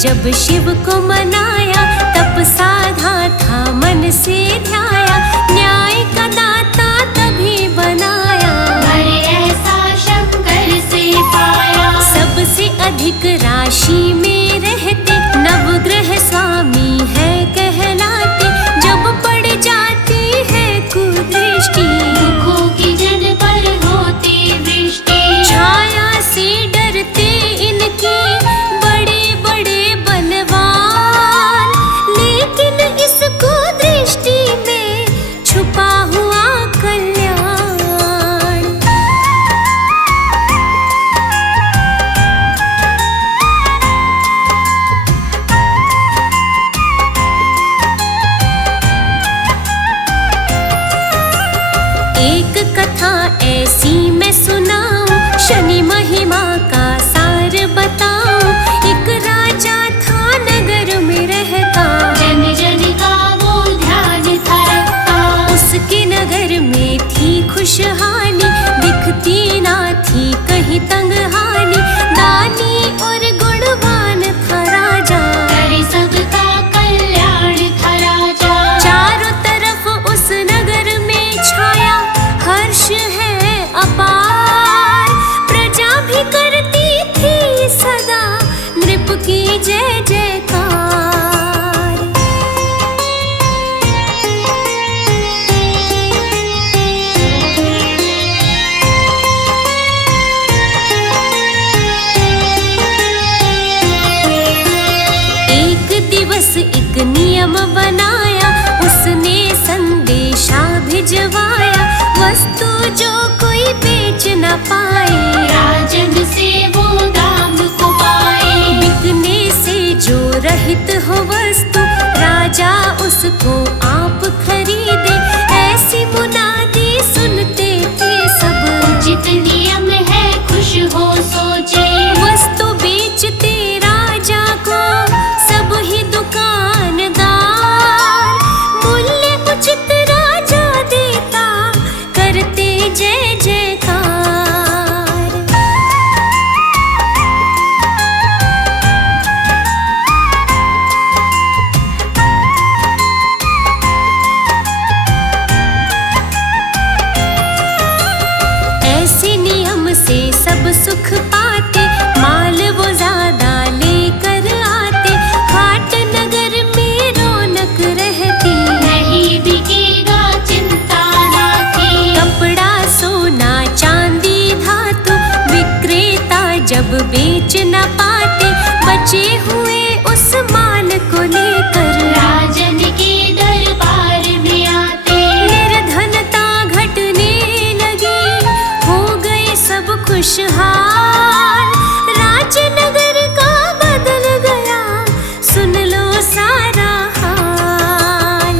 जब शिव को मनाया, तप साधा था मन से ध्याया, न्याय का दाता तभी बनाया, अरे ऐसा शंकर से पाया। सबसे अधिक राशि में रहते, नवग्रह स्वामी है कहलाते, जब पड़ जाती है कुदृष्टि, दुखों की जन पर होती वृष्टि, छाया से डरते इनकी बड़े बड़े बलवान, लेकिन इस कुदृष्टि में छुपा हुआ कल्याण। एक कथा ऐसी मैं सुनाऊं, शनि महिमा का सार बताऊं। एक राजा था नगर में रहता, जन जन का वो ध्यान था रखता, उसके नगर में थी खुशहाली, दिखती ना थी कहीं तंगहाली, दानी और गुणवान था राजा, करे सबका कल्याण था राजा। चारों तरफ उस नगर में छाया हर्ष है अपार, प्रजा भी करती थी सदा नृप की जय जयकार। एक दिवस एक नियम बनाया, उसने संदेशा भिजवाया, वस्तु जो कोई बेच न पाए, राजन से वो दाम को पाए, बिकने से जो रहित हो वस्तु, राजा उसको आप खरीदे, ऐसी मुनादी सुनते थे सब, उचित नियम है खुश हो सोचे, वस्तु बेचते राजा को सब ही दुकानदार, मूल्य उचित राजा देता, करते जय जयकार। ऐसे नियम से सब सुख पाते, माल वो ज्यादा लेकर आते, हाट नगर में रौनक रहती, नहीं बिकेगा चिंता ना थी, कपड़ा सोना चांदी धातु, विक्रेता जब बेच न पाते, बचे हुए उस माल को लेकर राजन के दरबार में आते, निर्धनता घटने लगी, हो गए सब खुशहाल, राजनगर का बदल गया, सुन लो सारा हाल।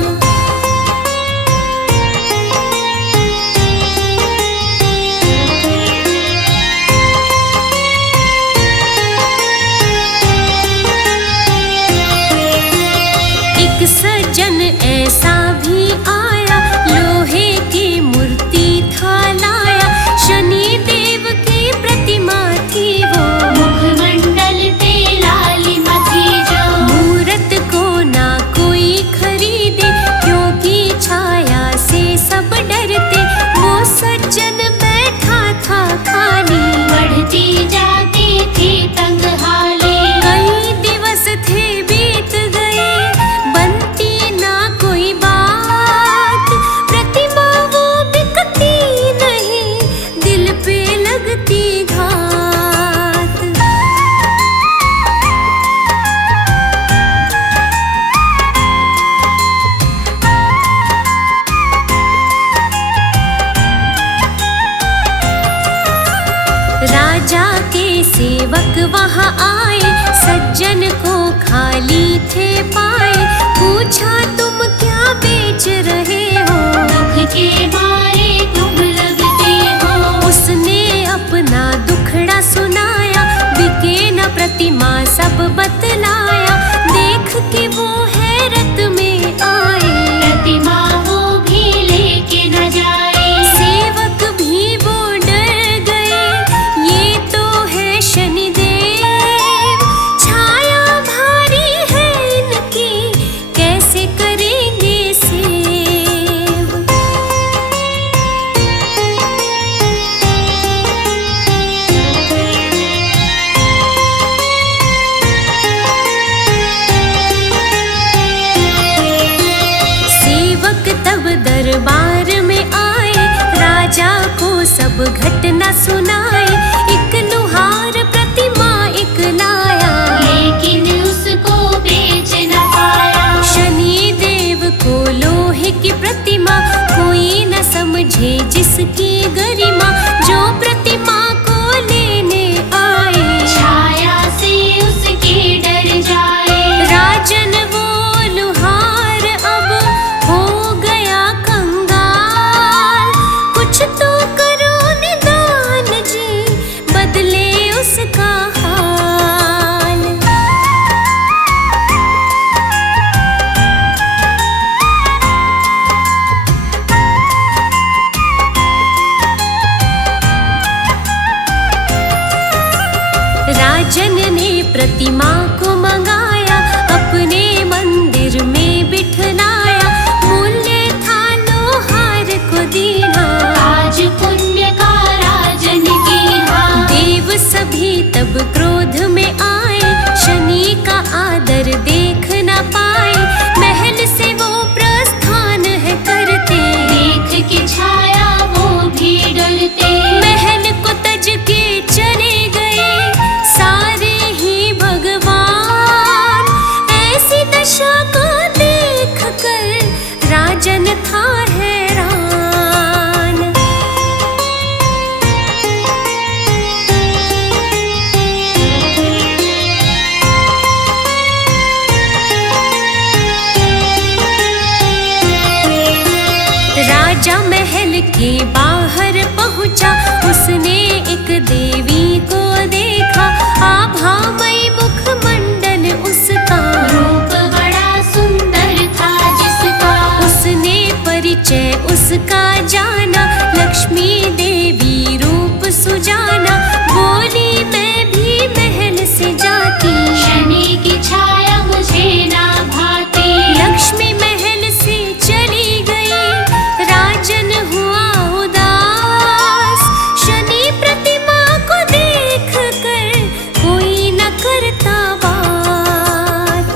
एक सज्जन ऐसा भी आया, लोहे की मूर्ति था लाया, शनि देव की प्रतिमा थी वो, मुखमंडल पे लालिमा थी जो, मूरत को ना कोई खरीदे, क्योंकि छाया से सब डरते, वो सज्जन बैठा था खाली, बढ़ती जाती थी तंगहाली, कई दिवस थे बीत गए, बनती ना कोई बात, प्रतिमा वो बिकती नहीं, दिल पे लगती घात। राजा के सेवक वहां आए, सज्जन को खाली थे पाए, पूछा तुम क्या बेच रहे हो, दुख के मारे तुम लगते हो, उसने अपना दुखड़ा सुनाया, बिके न प्रतिमा सब बतलाया, देख के वो हैरत में आए, प्रतिमा वो भी लेके न जाए, सेवक भी वो डर गए, ये तो है शनिदेव, छाया भा सब घटना सुनाई। एक लुहार प्रतिमा एक लाया, लेकिन उसको बेच न पाया। शनि देव को लोहे की प्रतिमा कोई न समझे जिसकी गरिमा। जो प्रतिमा को लेने आए, छाया से उसके डर जाए। राजन वो लुहार अब हो गया कंगाल। कुछ तो करो निदान जी, बदले उसका हाल। राजन ने प्रतिमा को मंगाया, अपने मंदिर में बिठलाया। मूल्य था लोहार को दीना, आज पुण्य का राजन कीना। देव सभी तब क्रोध में आए, शनि का आदर देख न पाए। महल से वो प्रस्थान है करते, देख के छाया वो भी डरते। महल को तज के चले गए सारे ही भगवान। ऐसी दशा को देख कर राजन था हैरान। राजा महल के बाहर पहुंचा, उसने एक देवी को देखा। आभामयी मुखमंडल उसका, रूप बड़ा सुंदर था जिसका। उसने परिचय उसका जाना। लक्ष्मी देवी रूप सुजाना, बोली मैं भी महल से जाती। शनि की छाया मुझे ना भाती। लक्ष्मी महल से चली गई, राजन हुआ उदास। शनि प्रतिमा को देख कर कोई न करता बात।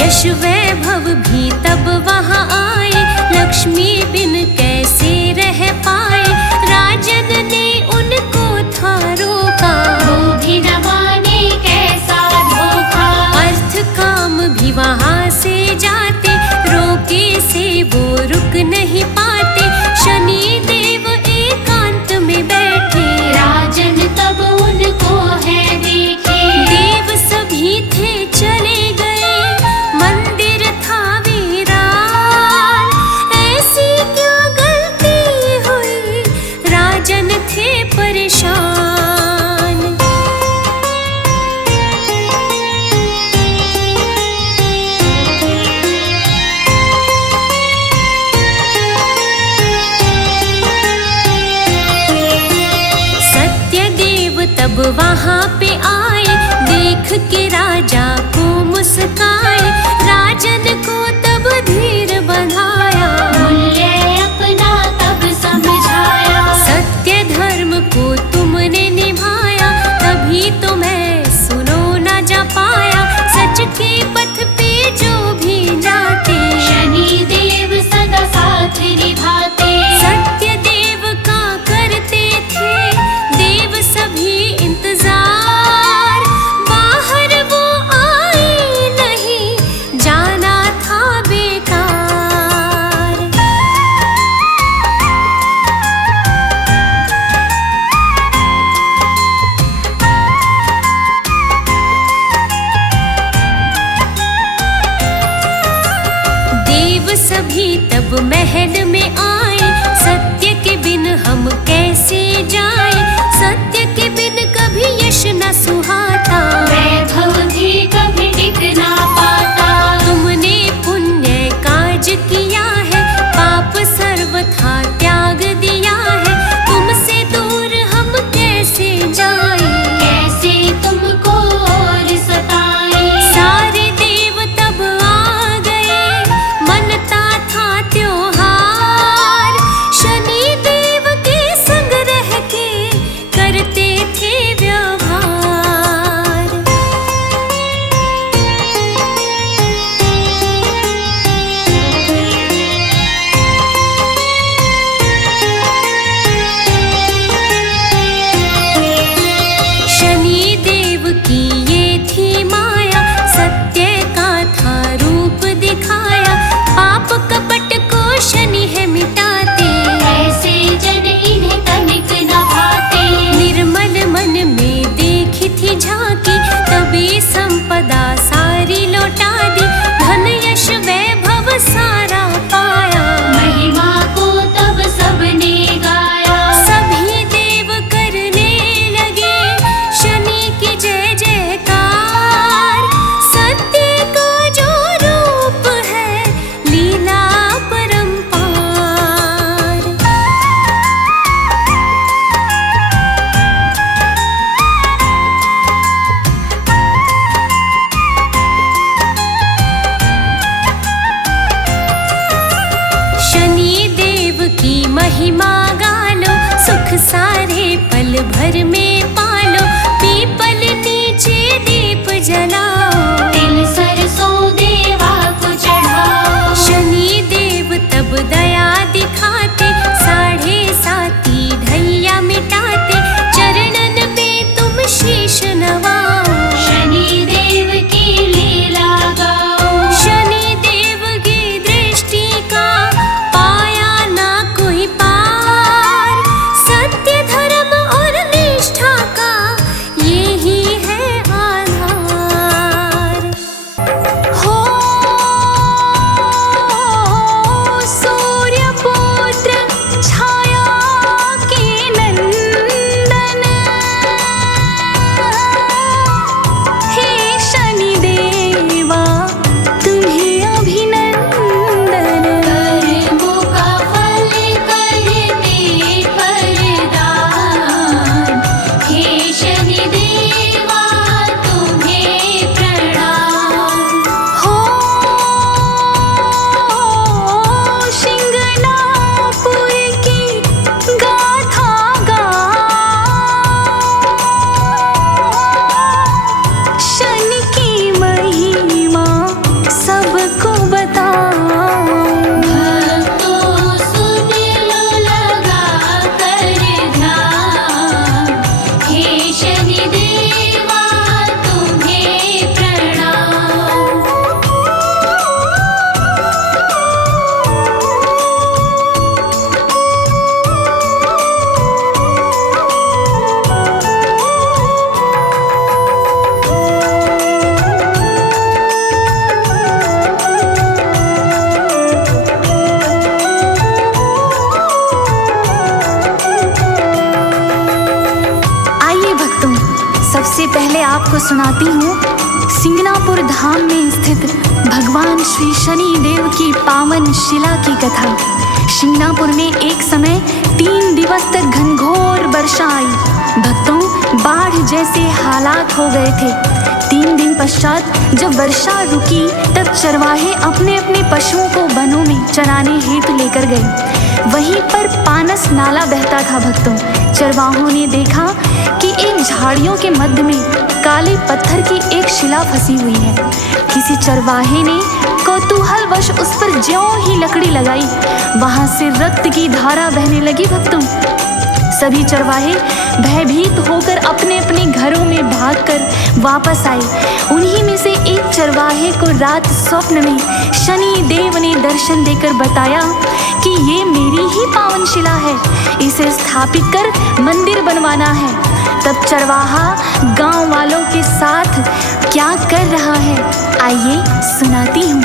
यश वैभव भी तब वहां आए, लक्ष्मी बिन कैसे रह पाए। राजन ने उनको था रोका, वो भी न माने कैसा धोखा। अर्थ काम भी वहां से जाते, रोके से वो रुक नहीं पाते। शनि देव एकांत में बैठे, राजन तब उनको है देखे। देव सभी थे चले गए, मंदिर था वीरान। ऐसी क्या गलती हुई, राजन थे परेशान। सत्यदेव तब वहां पे आए, देख के राजा को मुस्काए। राजन को तब धीर बंधाया, मूल्य अपना तब समझाया। सत्य धर्म को तुमने निभाया, तभी तो मैं सुनो न जा पाया। सच के पथ पे जो भी जाते, शनि देव सदा साथ निभाते। सत्य देव का करते थे देव सभी इंतजार। बाहर वो आए नहीं, जाना था बेकार। देव सभी तब महल में आए, सत्य के बिन हम कैसे जाए। सत्य के बिन कभी यश न सुहाता, वैभव भी कभी टिक ना पाता। तुमने पुण्य काज किया है, पाप सर्वथा त्याग दिया है। तुमसे दूर हम कैसे जाएं, कैसे तुमको और सताए। सारे देव तब आ गए, मनता था त्योहार। की महिमा गालो, सुख सारे पल भर में पालो। पीपल नीचे दीप जलाओ, तिल सरसों देवा को चढ़ाओ। शनि देव तब दया दिखाते, 7.5 ढैया मिटाते। चरणन पे तुम शीश नवाओ, शनि देव की लीला गाओ। शनि देव की दृष्टि का पाया ना कोई पार। सत्य धर्म और निष्ठा का यही है आधार। हो सूर्य पुत्र छाया के नंदन, हे शनि देवा तुम्हें अभिनंदन। कर्मों का फल करते वरदान, हे शनि देवा तुम्हें प्रणाम। हो शिंगणापुर की गाथा गाओ, शनि की महिमा सबको बताओ। भक्तों सुन लो लगा कर ध्यान, हे शनि देवा तुम्हें प्रणाम। आइए भक्तों, सबसे पहले आपको सुनाती हूँ सिंगनापुर धाम में स्थित भगवान श्री शनि देव की पावन शिला की कथा। सिंगनापुर में एक समय 3 दिवस तक घनघोर वर्षा आई। भक्तों, बाढ़ जैसे हालात हो गए थे। 3 दिन पश्चात जब वर्षा रुकी तब चरवाहे अपने अपने पशुओं को वनों में चराने हेतु लेकर गए। वहीं पर पानस नाला बहता था। भक्तों, चरवाहों ने देखा कि एक झाड़ियों के मध्य में काले पत्थर की एक शिला फंसी हुई है। किसी चरवाहे ने कौतूहलवश उस पर ज्यों ही लकड़ी लगाई, वहां से रक्त की धारा बहने लगी। भक्तों, सभी चरवाहे भयभीत होकर अपने अपने घरों में भागकर वापस आए। उन्हीं में से एक चरवाहे को रात स्वप्न में शनि देव ने दर्शन देकर बताया कि ये मेरी ही पावन शिला है, इसे स्थापित कर मंदिर बनवाना है। तब चरवाहा गांव वालों के साथ क्या कर रहा है, आइए सुनाती हूँ।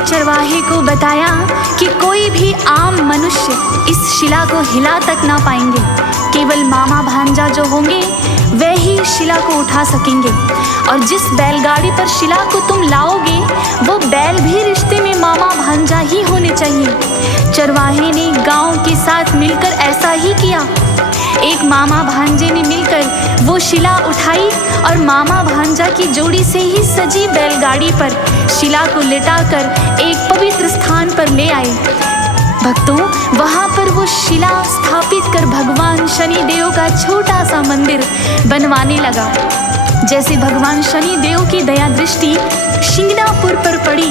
चरवाहे को बताया कि कोई भी आम मनुष्य इस शिला को हिला तक ना पाएंगे, केवल मामा भांजा जो होंगे वे ही शिला को उठा सकेंगे। और जिस बैलगाड़ी पर शिला को तुम लाओगे वो बैल भी रिश्ते में मामा भांजा ही होने चाहिए। चरवाहे ने गांव के साथ मिलकर ऐसा ही किया। एक मामा भांजे ने मिलकर वो शिला उठाई और मामा भांजा की जोड़ी से ही सजी बैलगाड़ी पर शिला को लिटाकर एक पवित्र स्थान पर ले आए। भक्तों, वहां पर वो शिला स्थापित कर भगवान शनि देव का छोटा सा मंदिर बनवाने लगा। जैसे भगवान शनि देव की दया दृष्टि शिंगणापुर पर पड़ी,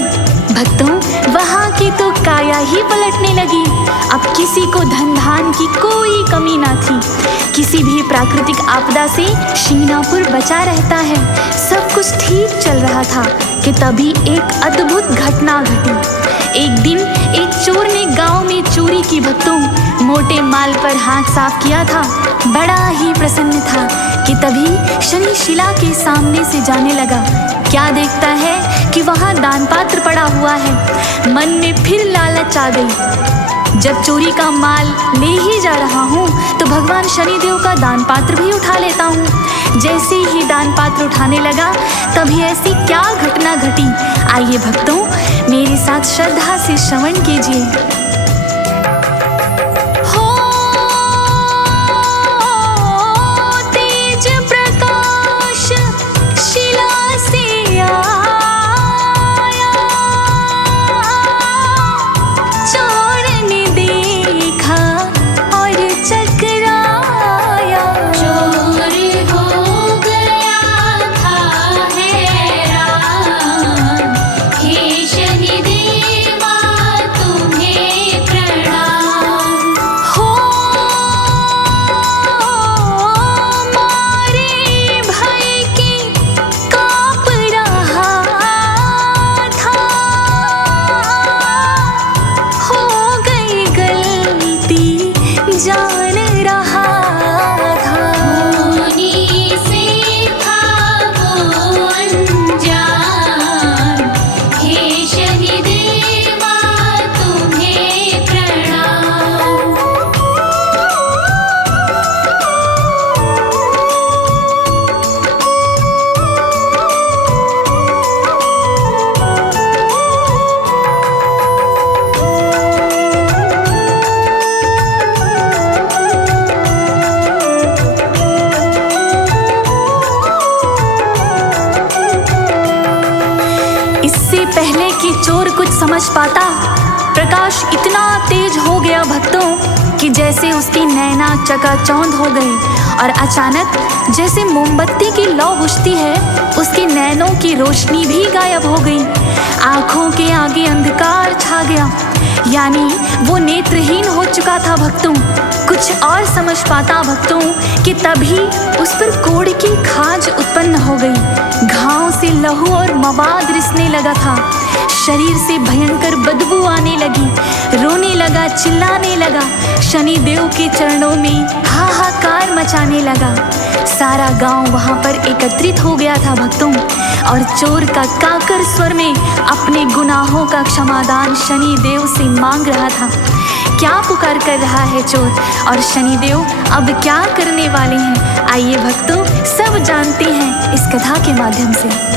भक्तों, वहां की तो काया ही पलटने लगी। अब किसी को धन धान की कोई कमी ना थी। किसी भी प्राकृतिक आपदा से शिंगणापुर बचा रहता है। सब कुछ ठीक चल रहा था कि तभी एक अद्भुत घटना घटी। एक दिन एक चोर ने गांव में चोरी की। भक्तों, मोटे माल पर हाथ साफ किया था, बड़ा ही प्रसन्न था कि तभी शनि शिला के सामने से जाने लगा। क्या देखता है कि वहां दान पात्र पड़ा हुआ है। मन में फिर लालच आ गई। जब चोरी का माल ले ही जा रहा हूँ तो भगवान शनिदेव का दान पात्र भी उठा लेता हूँ। जैसे ही दान पात्र उठाने लगा तभी ऐसी क्या घटना घटी, आइए भक्तों मेरे साथ श्रद्धा से श्रवण कीजिए। पहले कि चोर कुछ समझ पाता, प्रकाश इतना तेज हो गया भक्तों कि जैसे उसकी नैना चकाचौंध हो गई और अचानक जैसे मोमबत्ती की लौ बुझती है उसके नैनों की रोशनी भी गायब हो गई। आंखों के आगे अंधकार छा गया, यानी वो नेत्रहीन हो चुका था। भक्तों, कुछ और समझ पाता भक्तों कि तभी उस पर कोढ़ की खाज उत्पन्न हो गई। घाव से लहू और मवाद रिसने लगा था। शरीर से भयंकर बदबू आने लगी। रोने लगा, चिल्लाने लगा, शनि देव के चरणों में हाहाकार मचाने लगा। सारा गांव वहां पर एकत्रित हो गया था भक्तों, और चोर का काकर स्वर में अपने गुनाहों का क्षमादान शनि देव से मांग रहा था। क्या पुकार कर रहा है चोर, और शनिदेव अब क्या करने वाले हैं, आइए भक्तों सब जानते हैं इस कथा के माध्यम से।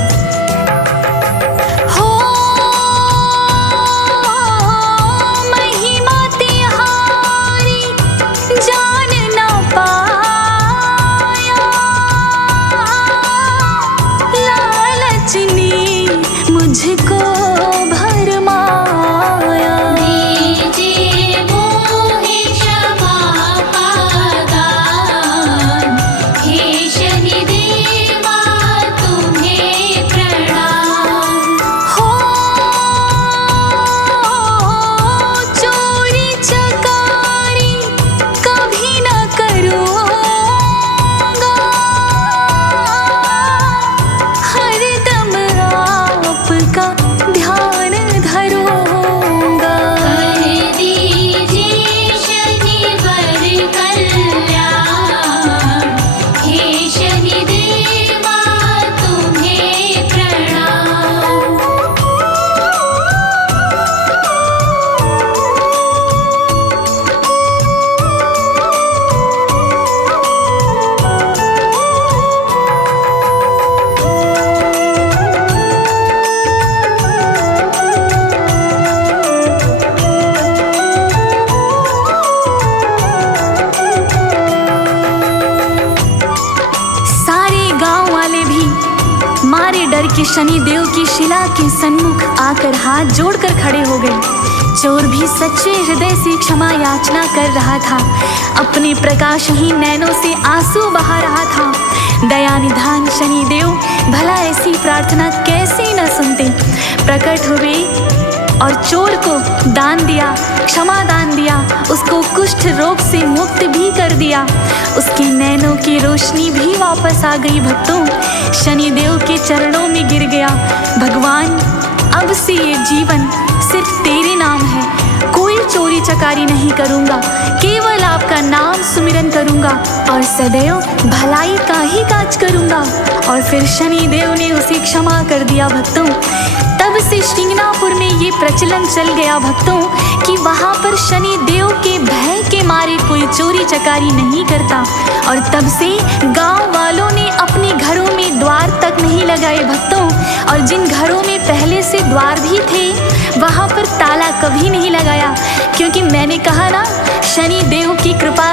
शनिदेवा तुम्हें कि शनि देव की शिला के सन्मुख आकर हाथ जोड़कर खड़े हो गए। चोर भी सच्चे हृदय से क्षमा याचना कर रहा था, अपने प्रकाशहीन नैनों से आंसू बहा रहा था। दया निधान शनि देव भला ऐसी प्रार्थना कैसे न सुनते। प्रकट हुए और चोर को दान दिया, क्षमा दान दिया, उसको कुष्ठ रोग से मुक्त भी कर दिया। उसकी नैनों की रोशनी भी वापस आ गई। भक्तों, शनि देव के चरणों में गिर गया, भगवान अब से ये जीवन सिर्फ तेरे नाम है, कोई चोरी चकारी नहीं करूँगा, केवल आपका नाम सुमिरन करूँगा और सदैव भलाई का ही काज करूँगा। और फिर शनि देव ने उसे क्षमा कर दिया। भक्तों, तब से शिंगणापुर में ये प्रचलन चल गया भक्तों कि वहाँ पर शनि देव के भय के मारे कोई चोरी चकारी नहीं करता। और तब से गांव वालों ने अपने घरों में द्वार तक नहीं लगाए भक्तों, और जिन घरों में पहले से द्वार भी थे वहाँ पर ताला कभी नहीं लगाया, क्योंकि मैंने कहा ना, शनि देव की कृपा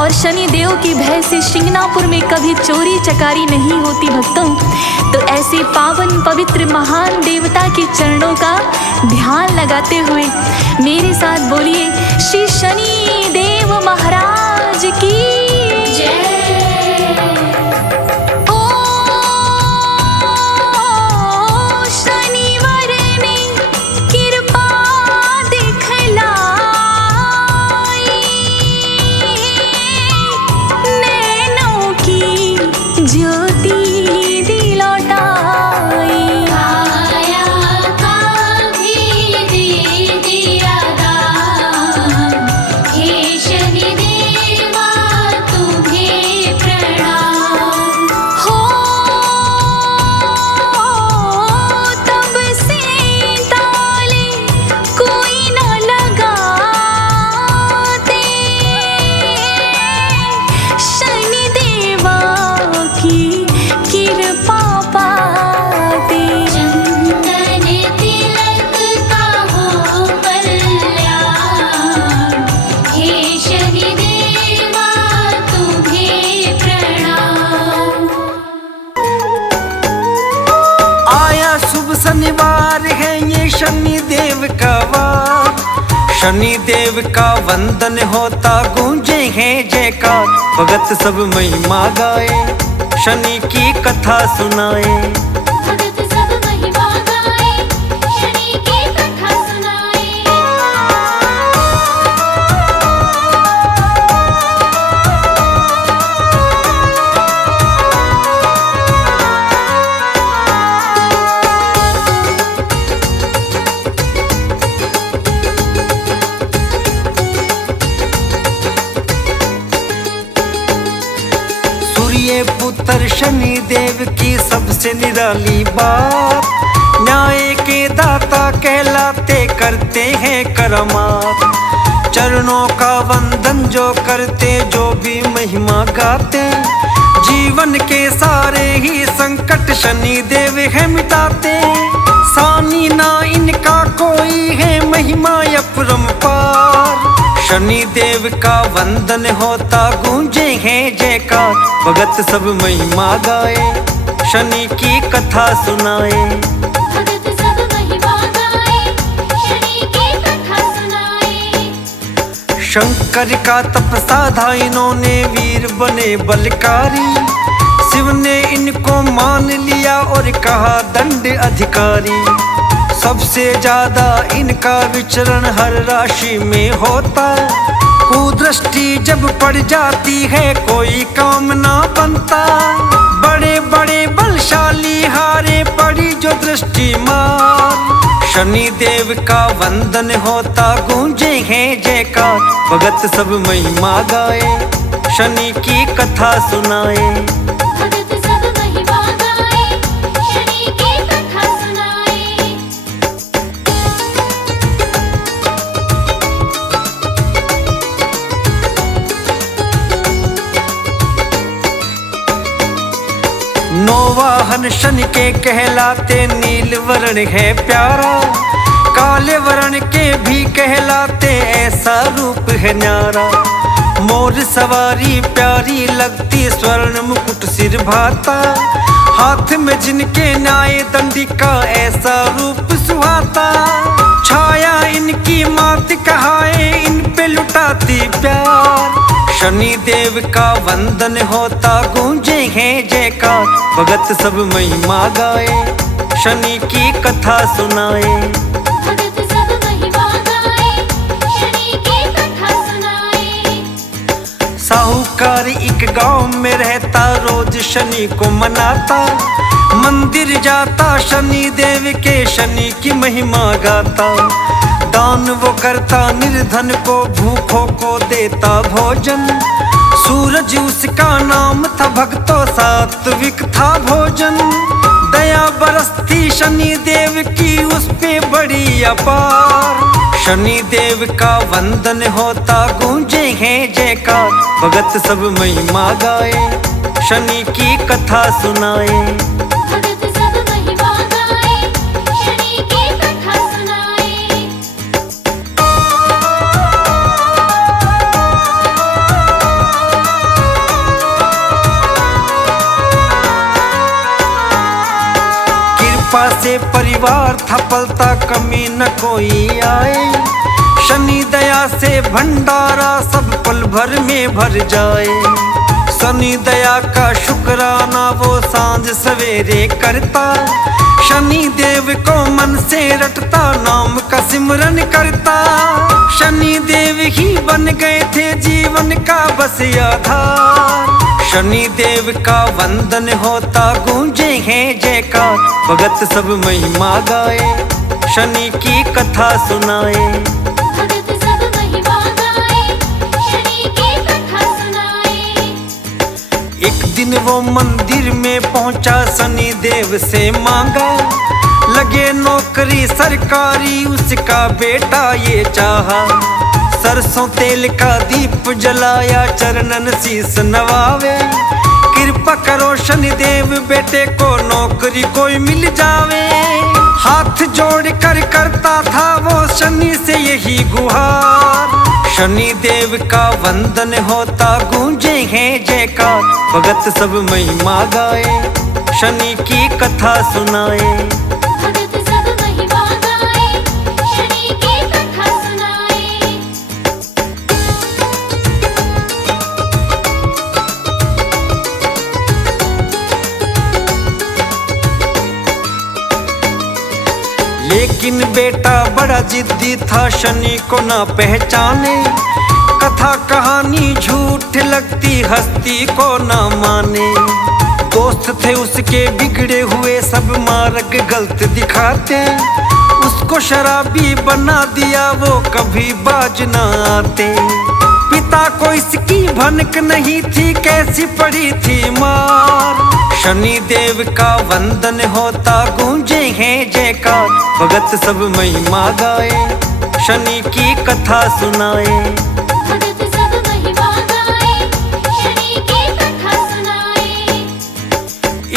और शनि देव के भय से शिंगणापुर में कभी चोरी चकारी नहीं होती भक्तों। तो ऐसे पावन पवित्र महान देवता के चरणों का ध्यान लगाते हुए मेरे साथ बोलिए, श्री शनि देव महाराज की जय। शनिवार है ये शनि देव का वार, शनि देव का वंदन होता गूंजे हैं जयकार। भगत सब महिमा गाए, शनि की कथा सुनाए। भगत सब महिमा गाए, शनि की कथा सुनाए। पुत्र शनि देव की सबसे निराली बात, न्याय के दाता कहलाते करते हैं करामात। चरणों का वंदन जो करते, जो भी महिमा गाते, जीवन के सारे ही संकट शनि देव है मिटाते। सानी ना इनका कोई है, महिमा अपरंपार। शनि देव का वंदन होता गूंजे हैं जयकार। भगत सब महिमा गाए, शनि की कथा सुनाए। भगत सब महिमा गाए, शनि की कथा सुनाए। शंकर का तप साधा इन्होंने, वीर बने बलकारी। शिव ने इनको मान लिया और कहा दंड अधिकारी। सबसे ज्यादा इनका विचरण हर राशि में होता, कुदृष्टि जब पड़ जाती है कोई काम ना बनता। बड़े बड़े बलशाली हारे पड़ी जो दृष्टि मार। शनि देव का वंदन होता गूंजे हैं जयकार। भगत सब महिमा गाए, शनि की कथा सुनाए। भगत सब महिमा गाए, शनि की कथा सुनाए। नौवाहन शनि के कहलाते, नील वर्ण है प्यारा। काले वर्ण के भी कहलाते, ऐसा रूप है न्यारा। मोर सवारी प्यारी लगती, स्वर्ण मुकुट सिर भाता। हाथ में जिनके न्याय दंडिका ऐसा रूप सुहाता, छाया इनकी मात कहाए इन पे लुटाती प्यार। शनि देव का वंदन होता गूंजे हैं जयकार, भगत सब महिमा गाए शनि की कथा सुनाए। भगत सब महिमा गाए, शनि की कथा सुनाए। साहूकार एक गांव में रहता, रोज शनि को मनाता, मंदिर जाता शनि देव के शनि की महिमा गाता। दान वो करता निर्धन को, भूखों को देता भोजन, सूरज उसका नाम था, भक्तों सात्विक था भोजन। दया बरसती शनि देव की उस पे बड़ी अपार, शनि देव का वंदन होता गूंजे हैं जयकार, भगत सब महिमा गाए शनि की कथा सुनाए। भगत सब महिमा गाए, शनि की कथा सुनाए। कृपा से परिवार था पलता, कमी न कोई आए, शनि दया से भंडारा सब पल भर में भर जाए। शनि दया का शुक्राना वो सांझ सवेरे करता, शनि देव को मन से रटता, नाम का सिमरन करता। शनि देव ही बन गए थे जीवन का बस आधार, शनि देव का वंदन होता गूंजे हैं जयकार, भगत सब महिमा गाए शनि की कथा सुनाए। भगत सब महिमा गाए, शनि की कथा सुनाए। एक दिन वो मंदिर में पहुंचा, शनि देव से मांगा, लगे नौकरी सरकारी उसका बेटा ये चाहा। सरसों तेल का दीप जलाया, चरणन शीस नवावे, कृपा करो शनि देव बेटे को नौकरी कोई मिल जावे। हाथ जोड़ कर करता था वो शनि से यही गुहार, शनि देव का वंदन होता गूंजे हैं जयकार, भगत सब महिमा गाए शनि की कथा सुनाए। भगत सब महिमा गाए, शनि की कथा सुनाए। लेकिन बेटा बड़ा जिद्दी था, शनि को ना पहचाने, कथा कहानी झूठ लगती, हस्ती को ना माने। दोस्त थे उसके बिगड़े हुए, सब मार्ग गलत दिखाते, उसको शराबी बना दिया, वो कभी बाज ना आते। पिता को इसकी भनक नहीं थी, कैसी पड़ी थी मार, शनि देव का वंदन होता गूंजे हैं जयकार, भगत सब महिमा गाए शनि की कथा सुनाए। भगत सब महिमा गाए, शनि की कथा सुनाए।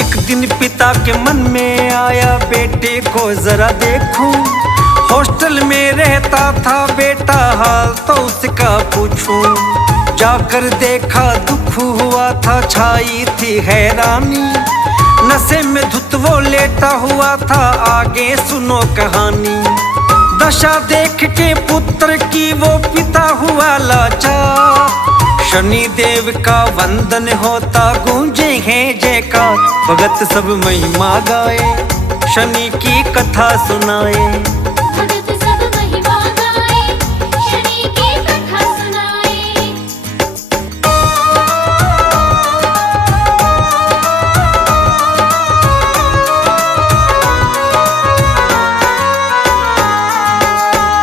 एक दिन पिता के मन में आया, बेटे को जरा देखूं, हॉस्टल में रहता था बेटा, हाल तो उसका पूछूं। जाकर देखा दुख हुआ था, छाई थी हैरानी, नशे में धुत वो लेटा हुआ था, आगे सुनो कहानी। दशा देख के पुत्र की वो पिता हुआ लाचार, शनि देव का वंदन होता गूंजे हैं जयकार, भगत सब महिमा गाए शनि की कथा सुनाए। भगत सब महिमा गाए, शनि की कथा सुनाए।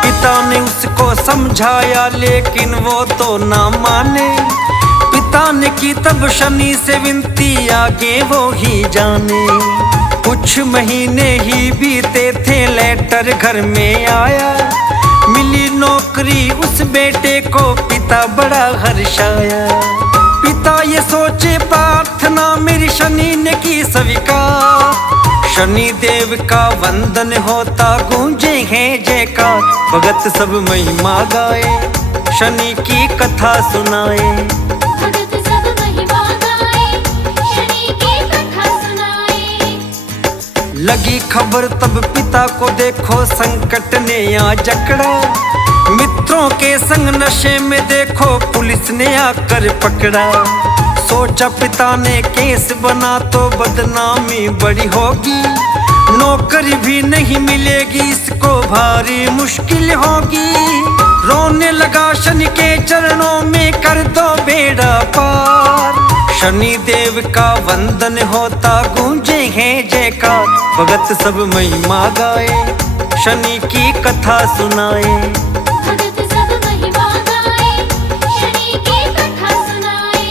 पिता ने उसको समझाया लेकिन वो तो ना माने, पिता ने की तब शनि से विनती, आगे वो ही जाने। कुछ महीने ही बीते थे, लेटर घर में आया, मिली नौकरी उस बेटे को, पिता बड़ा हर्षाया। पिता ये सोचे प्रार्थना मेरी शनि ने की स्वीकार, शनि देव का वंदन होता गूंजे हैं जयकार, भगत सब महिमा गाए शनि की कथा सुनाए। भगत सब महिमा गाए, शनि की कथा सुनाए। लगी खबर तब पिता को देखो संकट ने आ जकड़ा। मित्रों के संग नशे में देखो पुलिस ने आकर पकड़ा। सोचा पिता ने केस बना तो बदनामी बड़ी होगी, नौकरी भी नहीं मिलेगी, इसको भारी मुश्किल होगी। रोने लगा शनि के चरणों में, कर दो बेड़ा पार। शनि देव का वंदन होता, गूंजे हैं जयकार। भगत सब महिमा गाए, शनि की कथा सुनाए। भगत सब महिमा गाए, शनि की कथा सुनाए।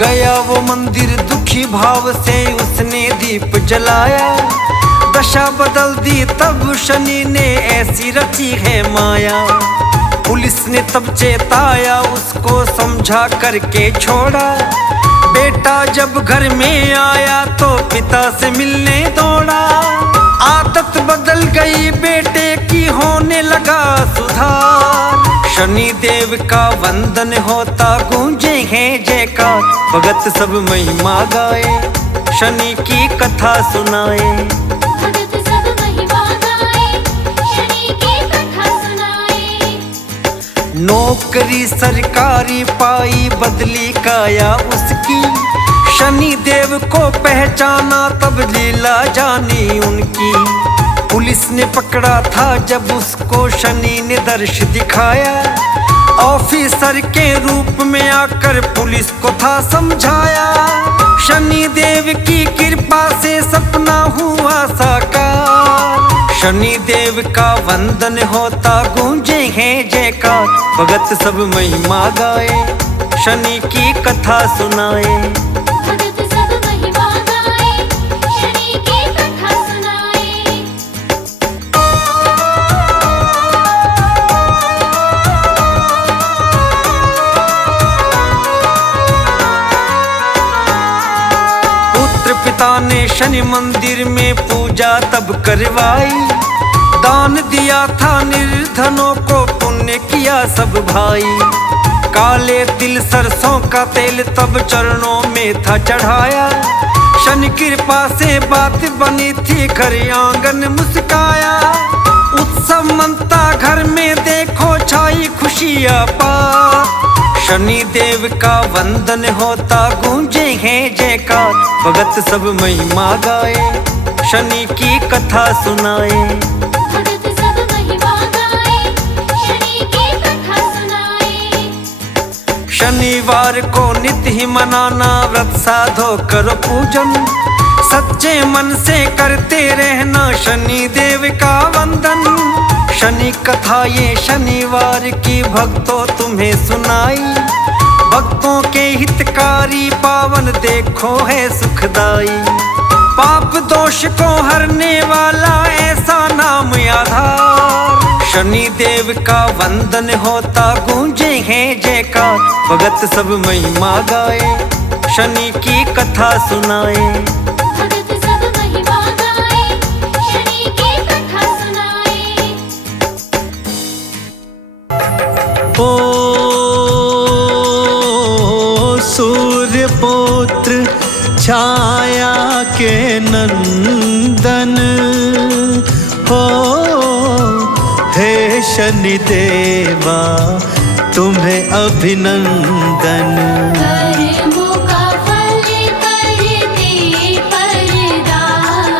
गया वो मंदिर दुखी भाव से उसने दीप जलाया। दशा बदल दी तब शनि ने ऐसी रची है माया। पुलिस ने तब चेताया, उसको समझा करके छोड़ा। बेटा जब घर में आया तो पिता से मिलने दौड़ा। आदत बदल गई बेटे की, होने लगा सुधार। शनि देव का वंदन होता, गूंजे हैं जयकार। भगत सब महिमा गाए, शनि की कथा सुनाए। भगत सब महिमा गाए, शनि की कथा सुनाए। नौकरी सरकारी पाई, बदली काया उसकी। शनि देव को पहचाना तब लीला जानी उनकी। पुलिस ने पकड़ा था जब उसको शनि ने दर्श दिखाया। ऑफिसर के रूप में आकर पुलिस को था समझाया। शनि देव की कृपा से सपना हुआ साकार। शनि देव का वंदन होता, गूंजे हैं जयकार। भगत सब महिमा गाए, शनि की कथा सुनाए। भगत सब महिमा गाए, शनि की कथा सुनाए। पुत्र पिता ने शनि मंदिर में पूजा तब करवाई। दान दिया था निर्धनों को, पुण्य किया सब भाई। काले तिल सरसों का तेल तब चरणों में था चढ़ाया। शनि कृपा से बात बनी थी, घर आंगन मुस्काया। उत्सव मनता घर में देखो, छाई खुशियाँ पा। शनि देव का वंदन होता, गूंजे हैं जयकार। भगत सब महिमा गाए, शनि की कथा सुनाए। भगत सब महिमा गाए, शनि की कथा सुनाए। शनिवार को नित्य ही मनाना, व्रत साधो करो पूजन। सच्चे मन से करते रहना शनि देव का वंदन। शनि कथा ये शनिवार की भक्तों तुम्हें सुनाई। भक्तों के हितकारी पावन देखो है सुखदाई। पाप दोष को हरने वाला ऐसा नाम आधार। शनि देव का वंदन होता, गूंजे हैं जयकार। भगत सब महिमा गाए, शनि की कथा सुनाए। भगत सब महिमा गाए, शनि की कथा सुनाए। ओ सूर्य पुत्र छाया के नंदन हो, हे शनि देवा तुम्हें अभिनंदन। कर्मों का फल करते प्रदान,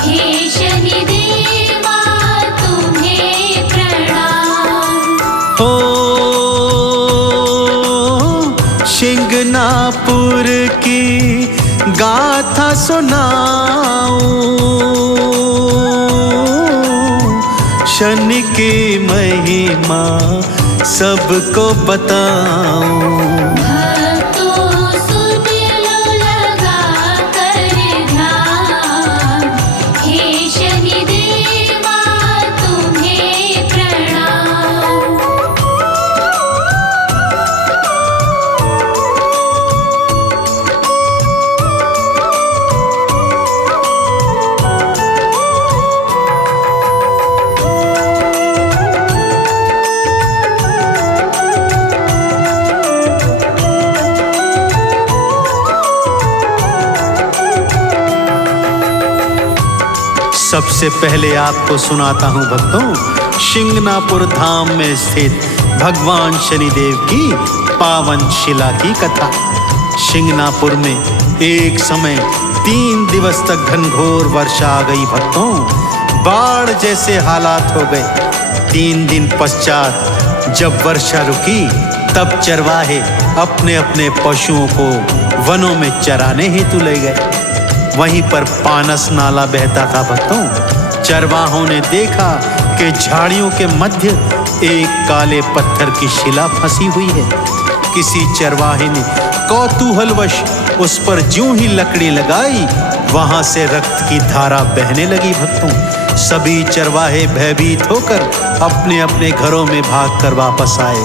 हे शनि देवा तुम्हें प्रणाम। हो शिंगनापुर की गाथा सुनाऊं, शनि की महिमा सबको बताऊं। भक्तों सुन लो लगा कर ध्यान, हे शनि देवा तुम्हें प्रणाम। सबसे पहले आपको सुनाता हूँ भक्तों शिंगनापुर धाम में स्थित भगवान शनिदेव की पावन शिला की कथा। शिंगनापुर में एक समय 3 दिवस तक घनघोर वर्षा आ गई भक्तों, बाढ़ जैसे हालात हो गए। 3 दिन पश्चात जब वर्षा रुकी तब चरवाहे अपने अपने पशुओं को वनों में चराने हेतु ले गए। वहीं पर पानस नाला बहता था भक्तों। चरवाहों ने देखा कि झाड़ियों के मध्य एक काले पत्थर की शिला फंसी हुई है। किसी चरवाहे ने कौतूहलवश उस पर ज्यों ही लकड़ी लगाई, वहां से रक्त की धारा बहने लगी भक्तों। सभी चरवाहे भयभीत होकर अपने अपने घरों में भागकर वापस आए।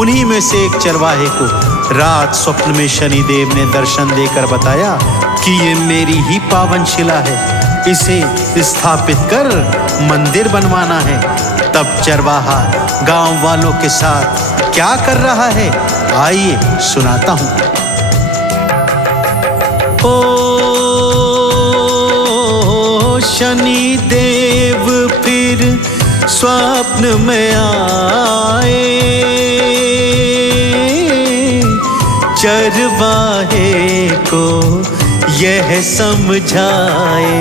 उन्हीं में से एक चरवाहे को रात स्वप्न में शनिदेव ने दर्शन देकर बताया कि ये मेरी ही पावन शिला है, इसे स्थापित कर मंदिर बनवाना है। तब चरवाहा गांव वालों के साथ क्या कर रहा है, आइए सुनाता हूं। ओ शनि देव फिर स्वप्न में आए, चरवाहे को यह समझाए।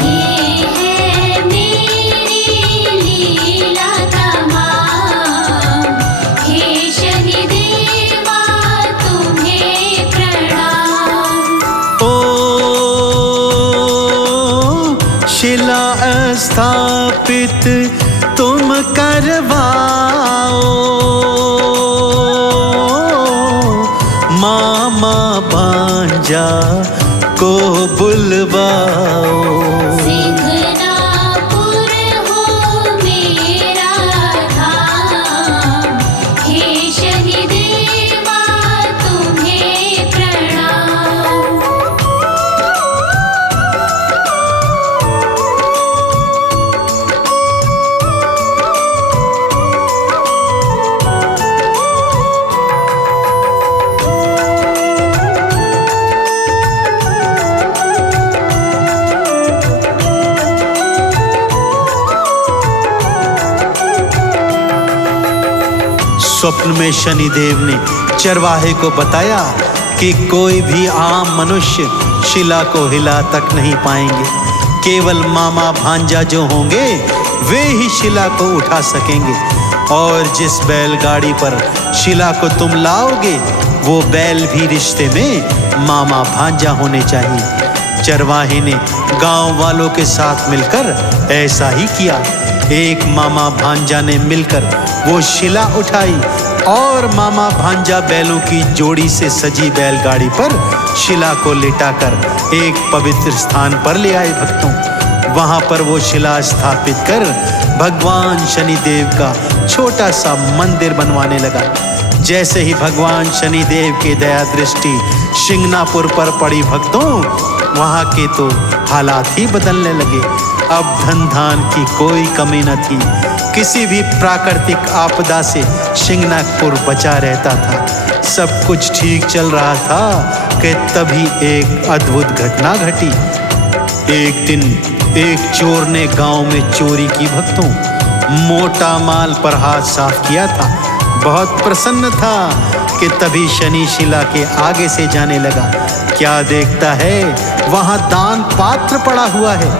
ये है मेरी लीला तमाम, हे शनिदेवा तुम्हें प्रणाम। ओ शिला स्थापित तुम करवाओ, मामा भांजा को बुलवाओ। सिंघनापुर हो मेरा धाम, हे शनिदेवा तुम्हें प्रणाम। स्वप्न में शनिदेव ने चरवाहे को बताया कि कोई भी आम मनुष्य शिला को हिला तक नहीं पाएंगे। केवल मामा भांजा जो होंगे वे ही शिला को उठा सकेंगे। और जिस बैलगाड़ी पर शिला को तुम लाओगे वो बैल भी रिश्ते में मामा भांजा होने चाहिए। चरवाहे ने गांव वालों के साथ मिलकर ऐसा ही किया। एक मामा भांजा ने मिलकर वो शिला उठाई और मामा भांजा बैलों की जोड़ी से सजी बैलगाड़ी पर शिला को लिटाकर एक पवित्र स्थान पर ले आए भक्तों। वहां पर वो शिला स्थापित कर भगवान शनिदेव का छोटा सा मंदिर बनवाने लगा। जैसे ही भगवान शनिदेव की दया दृष्टि शिंगनापुर पर पड़ी भक्तों, वहां के तो हालात ही बदलने लगे। अब धन धान की कोई कमी न थी। किसी भी प्राकृतिक आपदा से शिंगनापुर बचा रहता था। सब कुछ ठीक चल रहा था कि तभी एक अद्भुत घटना घटी। एक दिन एक चोर ने गांव में चोरी की भक्तों। मोटा माल पर हाथ साफ किया था। बहुत प्रसन्न था कि तभी शनि शिला के आगे से जाने लगा। क्या देखता है, वहां दान पात्र पड़ा हुआ है।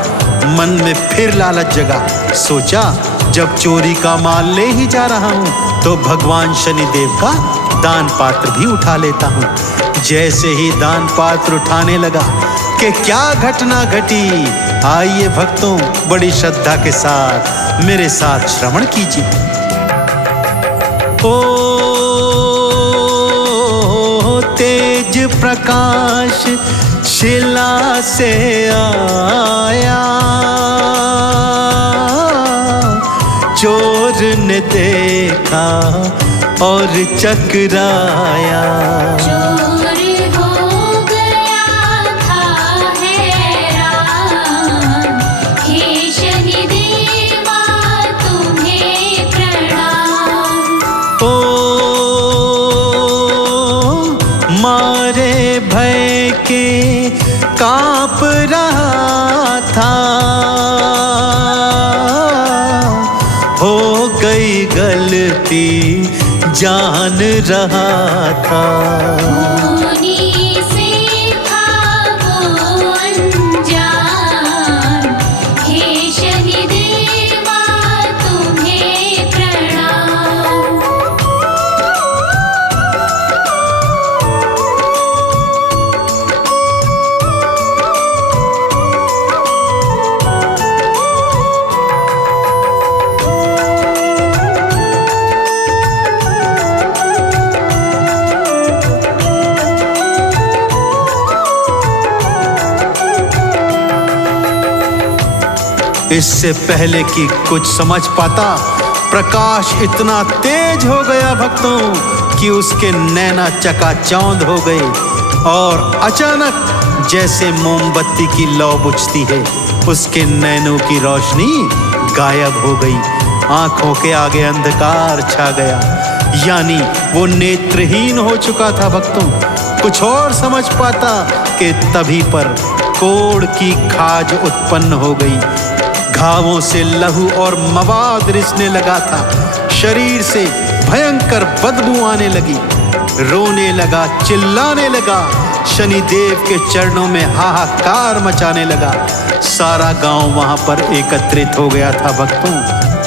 मन में फिर लालच जगा। सोचा जब चोरी का माल ले ही जा रहा हूं तो भगवान शनिदेव का दान पात्र भी उठा लेता हूं। जैसे ही दान पात्र उठाने लगा कि क्या घटना घटी, आइए भक्तों बड़ी श्रद्धा के साथ मेरे साथ श्रवण कीजिए। ओ तेज प्रकाश शिला से आया, चोर ने देखा और चकराया। चोर हो गया था हैरान, हे शनिदेवा तुम्हें प्रणाम। ओ मारे भय के कांप रहा था, सी जान रहा था। उन्हीं से था वो अनजान, हे शनिदेवा तुम्हें प्रणाम। इससे पहले कि कुछ समझ पाता, प्रकाश इतना तेज हो गया भक्तों कि उसके नैना चकाचौंध हो गए और अचानक जैसे मोमबत्ती की लौ बुझती है, उसके नैनों की रोशनी गायब हो गई। आंखों के आगे अंधकार छा गया, यानी वो नेत्रहीन हो चुका था भक्तों। कुछ और समझ पाता कि तभी पर कोढ़ की खाज उत्पन्न हो गई। घावों से लहू और मवाद रिसने लगा था। शरीर से भयंकर बदबू आने लगी। रोने लगा, चिल्लाने लगा, शनिदेव के चरणों में हाहाकार मचाने लगा। सारा गांव वहां पर एकत्रित हो गया था भक्तों,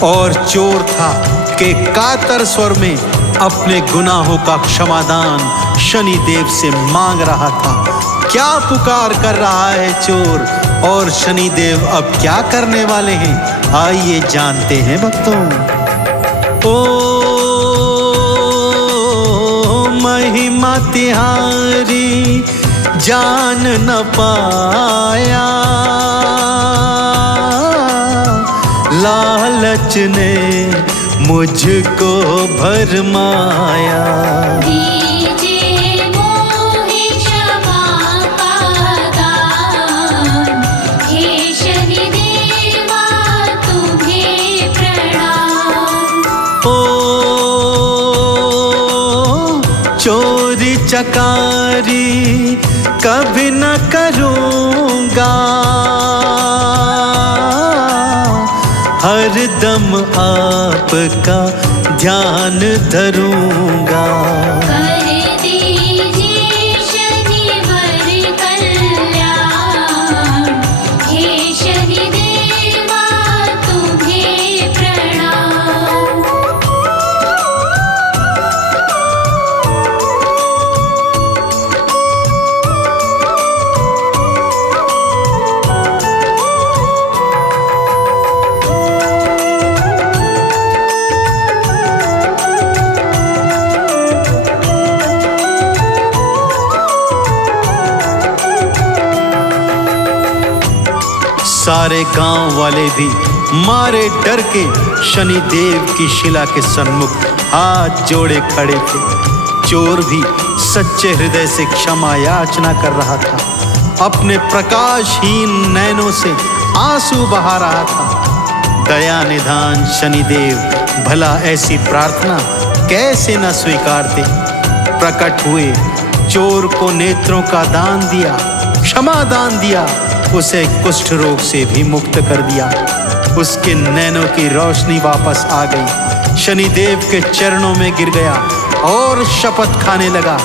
और चोर था कि कातर स्वर में अपने गुनाहों का क्षमादान शनिदेव से मांग रहा था। क्या पुकार कर रहा है चोर, और शनिदेव अब क्या करने वाले हैं, आइए जानते हैं भक्तों। ओ महिमा तिहारी जान न पाया, लालच ने मुझको भरमाया। दीजिए मोहे क्षमा का दान, हे शनिदेवा तुम्हें प्रणाम। ओ चोरी चकारी कभी न करूँगा, हरदम आपका ध्यान धरूँगा। कर दीजिए शनिवर कल्याण, हे शनिदेवा तुम्हें प्रणाम। सारे गांव वाले भी मारे डर के शनिदेव की शिला के सन्मुख हाथ जोड़े खड़े थे। चोर भी सच्चे हृदय से क्षमा याचना कर रहा था। अपने प्रकाशहीन नैनों से आंसू बहा रहा था। दया निधान शनिदेव भला ऐसी प्रार्थना कैसे न स्वीकारते। प्रकट हुए, चोर को नेत्रों का दान दिया, क्षमा दान दिया, उसे कुष्ठ रोग से भी मुक्त कर दिया। उसके नैनों की रोशनी वापस आ गई। शनिदेव के चरणों में गिर गया और शपथ खाने लगा,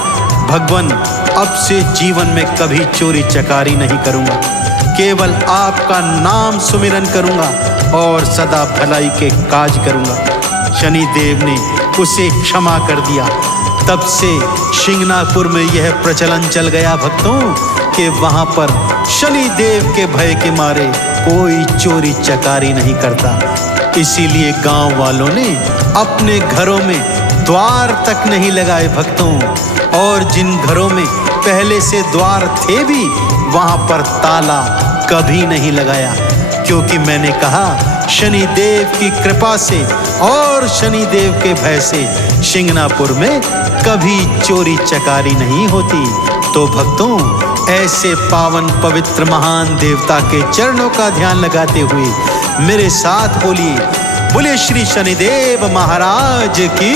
भगवान अब से जीवन में कभी चोरी चकारी नहीं करूंगा, केवल आपका नाम सुमिरन करूंगा और सदा भलाई के काज करूंगा। शनिदेव ने उसे क्षमा कर दिया। तब से शिंगनापुर में यह प्रचलन चल गया भक्तों कि वहां पर शनिदेव के भय के मारे कोई चोरी चकारी नहीं करता। इसीलिए गांव वालों ने अपने घरों में द्वार तक नहीं लगाए भक्तों, और जिन घरों में पहले से द्वार थे भी वहां पर ताला कभी नहीं लगाया, क्योंकि मैंने कहा शनिदेव की कृपा से और शनिदेव के भय से शिंगनापुर में कभी चोरी चकारी नहीं होती। तो भक्तों, ऐसे पावन पवित्र महान देवता के चरणों का ध्यान लगाते हुए मेरे साथ बोलिए, बोले श्री शनिदेव महाराज की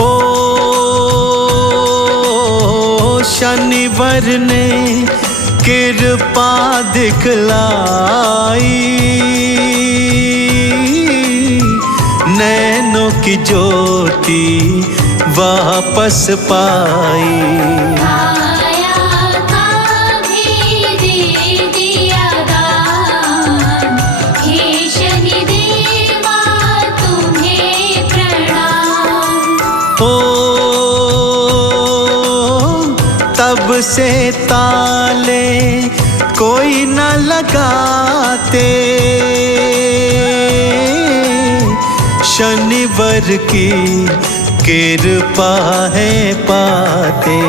ओ शनिवर ने कृपा दिखलाई, नैनों की ज्योति वापस पाई। आया था भी दे दिया दान, हे शनिदेवा तुम्हें प्रणाम। ओ तब से ताले कोई न लगाते, शनिवार की कृपा है पाते।